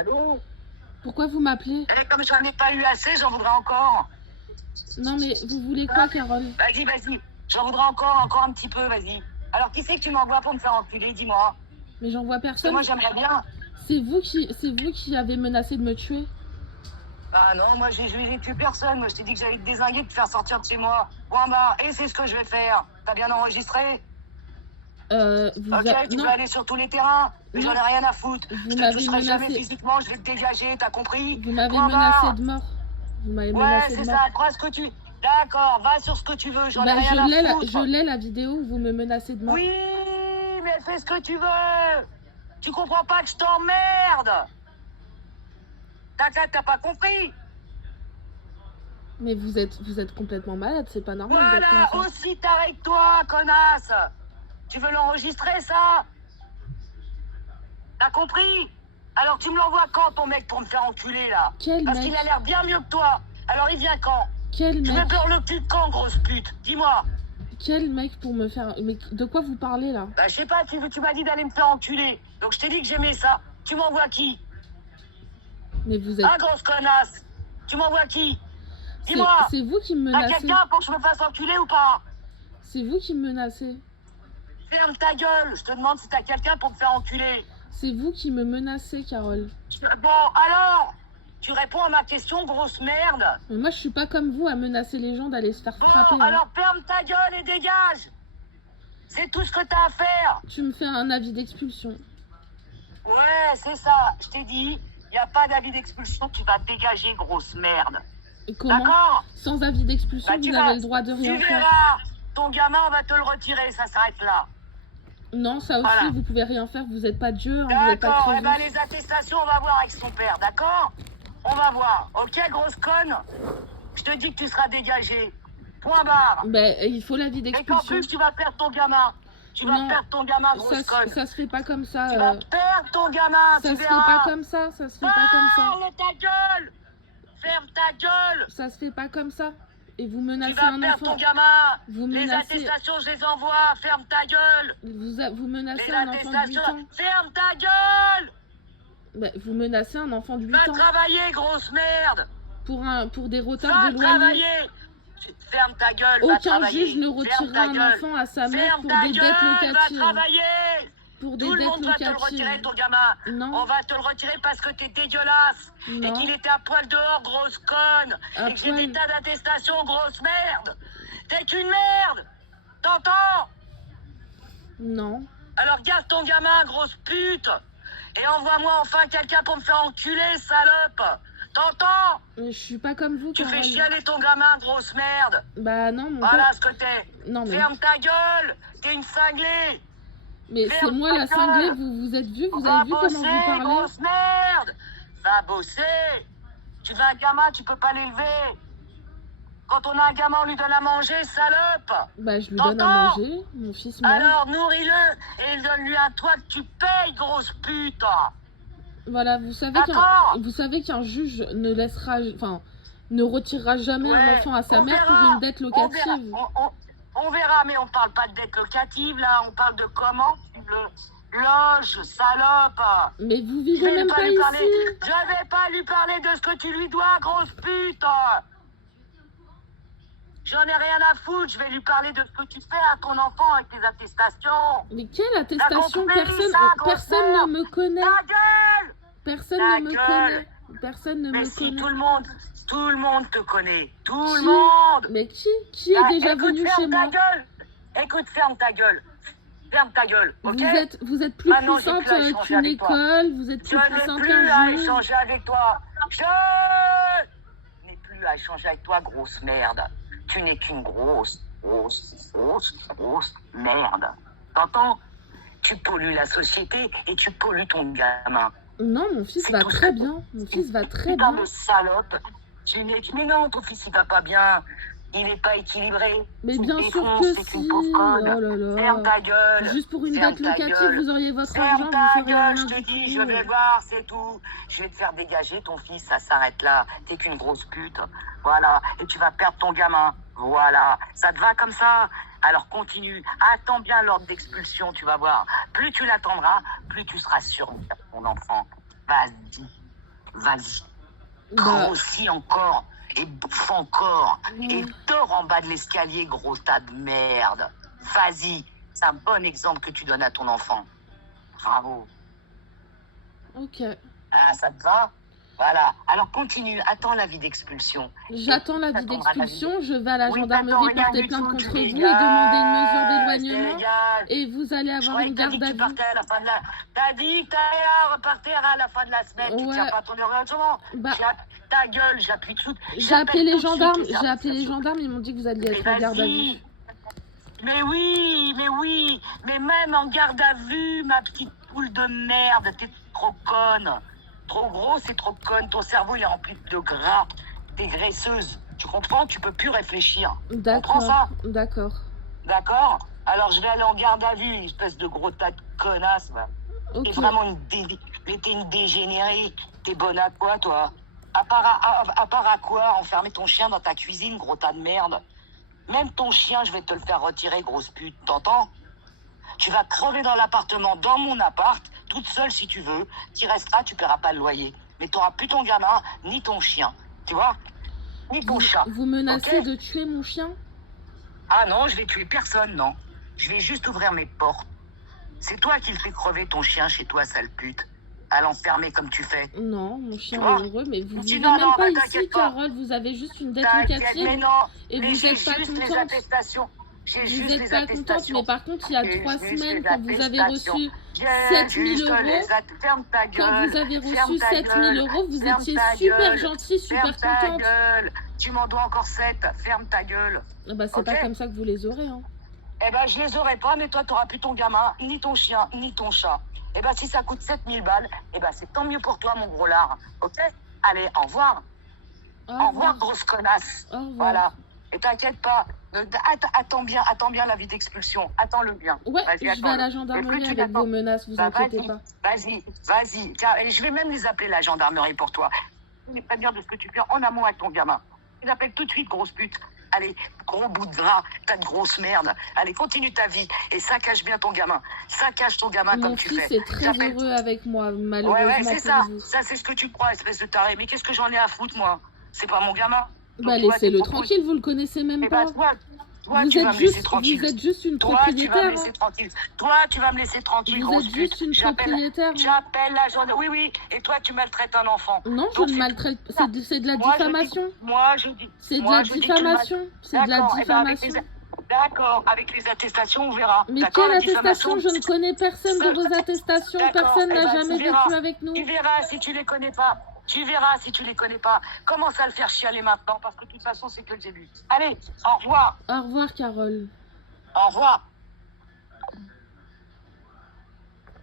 Allô? Pourquoi vous m'appelez? Et comme j'en ai pas eu assez, j'en voudrais encore. Non mais vous voulez quoi, Carole? Vas-y. J'en voudrais encore un petit peu, vas-y. Alors qui c'est que tu m'envoies pour me faire enculer, dis-moi? Mais j'en vois Parce que personne. moi j'aimerais bien. C'est vous qui avez menacé de me tuer. Ah non, moi j'ai tué personne. Moi je t'ai dit que j'allais te dézinguer, te faire sortir de chez moi. Point barre. Et c'est ce que je vais faire. T'as bien enregistré? Ok, tu non, peux aller sur tous les terrains, mais j'en ai rien à foutre. Vous Je te m'avez toucherai jamais menacé. physiquement, je vais te dégager, t'as compris? Vous m'avez Point menacé barre. de mort. Vous m'avez Ouais, menacé c'est de ça, mort. crois ce que tu... D'accord, va sur ce que tu veux, j'en ai rien à foutre. Je l'ai la vidéo où vous me menacez de mort. Oui, mais fais ce que tu veux. Tu comprends pas que je t'emmerde. T'as pas compris? Mais vous êtes complètement malade, c'est pas normal d'être Voilà, comme ça. aussi taré que toi, connasse. Tu veux l'enregistrer, ça? T'as compris? Alors tu me l'envoies quand, ton mec, pour me faire enculer, là? Quel Parce mec? qu'il a l'air bien mieux que toi. Alors il vient quand? Quel Tu mec? veux beurre le cul quand, grosse pute? Dis-moi. Quel mec pour me faire... Mais de quoi vous parlez, là? Bah, je sais pas, tu m'as dit d'aller me faire enculer. Donc je t'ai dit que j'aimais ça. Tu m'envoies qui? Mais vous êtes... Ah, grosse connasse. Tu m'envoies qui? Dis-moi. C'est vous qui me T'as menacez. quelqu'un pour que je me fasse enculer ou pas? C'est vous qui me menacez. Ferme ta gueule. Je te demande si t'as quelqu'un pour me faire enculer. C'est vous qui me menacez, Carole. Bon, alors, tu réponds à ma question, grosse merde. Mais moi, je suis pas comme vous à menacer les gens d'aller se faire frapper. Bon, alors ferme ta gueule et dégage. C'est tout ce que t'as à faire. Tu me fais un avis d'expulsion. Ouais, c'est ça. Je t'ai dit, y a pas d'avis d'expulsion, tu vas dégager, grosse merde. Et comment? D'accord? Sans avis d'expulsion, Bah, vous avez le droit de rien tu faire. verras. Ton gamin, on va te le retirer, ça s'arrête là. Non, ça aussi, Voilà. vous pouvez rien faire. Vous êtes pas Dieu, hein, vous êtes pas D'accord, et Crésus. ben les attestations, on va voir avec son père, d'accord? On va voir. Ok, grosse conne? Je te dis que tu seras dégagé. Point barre. Ben, il faut l'avis Et qu'en d'expulsion. plus, tu vas perdre ton gamin. Tu vas Non, perdre ton gamin, grosse conne. Ça se fait pas comme ça. Tu vas perdre ton gamin, Ça tu se fait verras. pas comme ça. Ça se fait pas comme ça. Ferme ta gueule. Ferme ta gueule. Ça se fait pas comme ça. Et vous Tu menacez vas un perdre enfant. ton gamin. Vous Les menacez... attestations, je les envoie. Ferme ta gueule. Vous menacez Les un enfant de 8 attestations, ans. ferme ta gueule. Ben, vous menacez un enfant de 8 Va ans. travailler, grosse merde. Pour des retards Va de loyer. travailler. Ferme ta gueule, va Aucun travailler. juge ne Ferme retirera ta un gueule. enfant à sa mère Ferme pour ta des dettes gueule, va locatives. travailler. Pour des Tout le dettes monde va te le locatives. retirer, ton gamin. Non. On va te le retirer parce que t'es dégueulasse. Non. Et qu'il était à poil dehors, grosse conne. À et que j'ai poil. des tas d'attestations, grosse merde. T'es qu'une merde. T'entends? Non. Alors garde ton gamin, grosse pute. Et envoie-moi enfin quelqu'un pour me faire enculer, salope. T'entends? Mais je suis pas comme vous, Tu fais Carole. chialer ton gamin, grosse merde. Bah non, mon Voilà père... ce que t'es. Non, mais... Ferme ta gueule. T'es une cinglée. Mais c'est Ferme moi ta la gueule. cinglée, vous êtes vu? Vous Va avez vu comment bosser, vous parlez? grosse merde. Va bosser. Tu veux un gamin, tu peux pas l'élever. Quand on a un gamin, on lui donne à manger, salope. Bah je lui donne à T'entends? manger, mon fils mange. Alors nourris-le et donne-lui un toit que tu payes, grosse pute. Voilà, vous D'accord. savez qu'un juge ne laissera... Enfin, ne retirera jamais un Ouais, enfant à sa on mère verra, pour une dette locative. On verra, mais on parle pas de dette locative, là. On parle de comment tu le loges, salope. Mais vous Je vivez vais même pas pas lui parler. ici. Je vais pas lui parler de ce que tu lui dois, grosse pute. J'en ai rien à foutre. Je vais lui parler de ce que tu fais à ton enfant avec tes attestations. Mais quelle attestation? compris, Personne, ça, grosse personne ne merde. me connaît. Ta gueule. Personne Ta ne me gueule. connaît. Personne ne Mais me si, connaît. tout le monde te connaît. Tout le Qui? monde. Mais qui est déjà Écoute, venu chez ferme ta moi? gueule. Écoute, ferme ta gueule. Ferme ta gueule, ok? Vous êtes plus Maintenant, j'ai puissante plus à échanger qu'une avec toi. école, vous êtes Je plus n'ai puissante plus à qu'un juge. échanger avec toi. Je n'ai plus à échanger avec toi, grosse merde. Tu n'es qu'une grosse merde. T'entends? Tu pollues la société et tu pollues ton gamin. Non, mon fils C'est va tout très ça. bien. Mon fils va très Putain bien. de salope. Mais non, ton fils, il va pas bien. Il n'est pas équilibré. Mais Tu bien te sûr défonces, que c'est si. une pauvre conne. Oh là Ferme là. ta gueule. Juste pour une Ferme dette ta locative, gueule. vous auriez votre argent, Ferme vous ta feriez gueule, rien je te du dis, tout. je vais voir, c'est tout. Je vais te faire dégager ton fils, ça s'arrête là. T'es qu'une grosse pute. Voilà. Et tu vas perdre ton gamin. Voilà. Ça te va comme ça? Alors continue. Attends bien l'ordre d'expulsion, tu vas voir. Plus tu l'attendras, plus tu seras sûr de perdre ton enfant. Vas-y. Vas-y, Bah, grossis encore et bouffe encore et ouais. dors en bas de l'escalier, gros tas de merde. Vas-y, c'est un bon exemple que tu donnes à ton enfant. Bravo. Ok. Ah, ça te va? Voilà. Alors continue, attends l'avis d'expulsion. J'attends Et l'avis t'attendras l'avis d'expulsion, je vais à la Oui, t'attends gendarmerie rien porter du plainte tout, tu contre vous et demander une mesure dégages, d'éloignement dégages. et vous allez Je avoir croyais une que t'as dit garde que à tu vue. partais à la fin de la... T'as dit que t'allais repartir à la fin de la semaine, tu tiens Ouais, pas ton engagement. bah, Ta gueule, j'appuie tout. j'ai appelé les J'appelle tout de suite gendarmes, les j'ai services appelé les sociaux. gendarmes, ils m'ont dit que vous alliez Mais être en garde à vue. vas-y. Mais oui. Mais même en garde à vue, ma petite poule de merde, t'es trop conne. Trop grosse et trop conne. Ton cerveau, il est rempli de gras. T'es graisseuse. Tu comprends? Tu peux plus réfléchir. Tu comprends ça? D'accord. D'accord? Alors je vais aller en garde à vue, espèce de gros tas de connasse. T'es Ok. vraiment t'es une dégénérée. T'es bonne à quoi, toi? À part à quoi? Enfermer ton chien dans ta cuisine, gros tas de merde. Même ton chien, je vais te le faire retirer, grosse pute. T'entends? Tu vas crever dans l'appartement, dans mon appart, toute seule si tu veux. Tu resteras, tu paieras pas le loyer. Mais t'auras plus ton gamin, ni ton chien. Tu vois? Ni ton chat. Vous menacez Ok? de tuer mon chien? Ah non, je vais tuer personne, non. Je vais juste ouvrir mes portes. C'est toi qui le fais crever ton chien chez toi, sale pute. À l'enfermer comme tu fais. Non, mon chien Tu vois? est heureux, mais vous Tu vivez non, même non, pas bah, ici, t'inquiète pas. Carole, vous avez juste une dette T'inquiète, locative mais non. et Mais vous j'ai n'êtes pas juste les contente. attestations. J'ai Vous juste n'êtes les pas contente, attestations. mais par contre, il y a J'ai 3 juste semaines, les quand vous avez attestations. reçu J'ai 7 000 juste euros, les Ferme ta gueule. quand vous avez Ferme reçu ta 7 000 gueule. euros, vous Ferme étiez ta super gueule. gentille, super Ferme ta contente. gueule. Tu m'en dois encore 7. Ferme ta gueule. Ah bah, c'est Ok? pas comme ça que vous les aurez, hein. Eh ben, je les aurai pas, mais toi, t'auras plus ton gamin, ni ton chien, ni ton chat. Eh ben, si ça coûte 7000 balles, eh ben, c'est tant mieux pour toi, mon gros lard. Ok? Allez, au revoir. Au revoir, grosse connasse. Au revoir. Voilà. Et t'inquiète pas. Attends bien l'avis d'expulsion. Attends-le bien. Ouais, Vas-y, je vais à attends-le. la Et gendarmerie plus tu avec l'attends- vos menaces, vous Bah, inquiétez pas. Vas-y. Tiens, et je vais même les appeler, la gendarmerie, pour toi. Tu n'es pas bien de ce que tu fais en amont avec ton gamin. Je les appelle tout de suite, grosse pute. Allez, gros bout de gras, tas de grosse merde. Allez, continue ta vie et saccage bien ton gamin. Saccage ton gamin Mon comme tu fais. fils est très J'appelle- heureux avec moi, malheureusement Ouais, c'est pour ça. vous. Ça, c'est ce que tu crois, espèce de taré. Mais qu'est-ce que j'en ai à foutre, moi? C'est pas mon gamin. Donc, Bah, tu vois, laissez-le tes propos- tranquille, vous le connaissez même Eh ben, pas. toi, Vous tu vas êtes me laisser juste, tranquille. vous êtes juste une Toi, tu vas me propriétaire. laisser Hein. tranquille. Toi, tu vas me laisser tranquille, Vous grosse êtes juste pute. une propriétaire. Hein. J'appelle la gendarmerie. Oui. Et toi, tu maltraites un enfant. Non, je Donc, ne c'est- maltraite. C'est de la Moi, je dis- diffamation. Moi, je dis. C'est de moi, la je dis que tu le diffamation. C'est de la D'accord, eh ben, avec diffamation. D'accord, avec les attestations, on verra. Mais D'accord, quelle la diffamation, attestation? Je ne connais personne de vos attestations. D'accord, Personne eh n'a ben, jamais tu verras. vécu avec nous. Tu verras si tu les connais pas. Tu verras si tu les connais pas. Commence à le faire chialer maintenant, parce que de toute façon, c'est que le début. Allez, au revoir. Au revoir, Carole. Au revoir.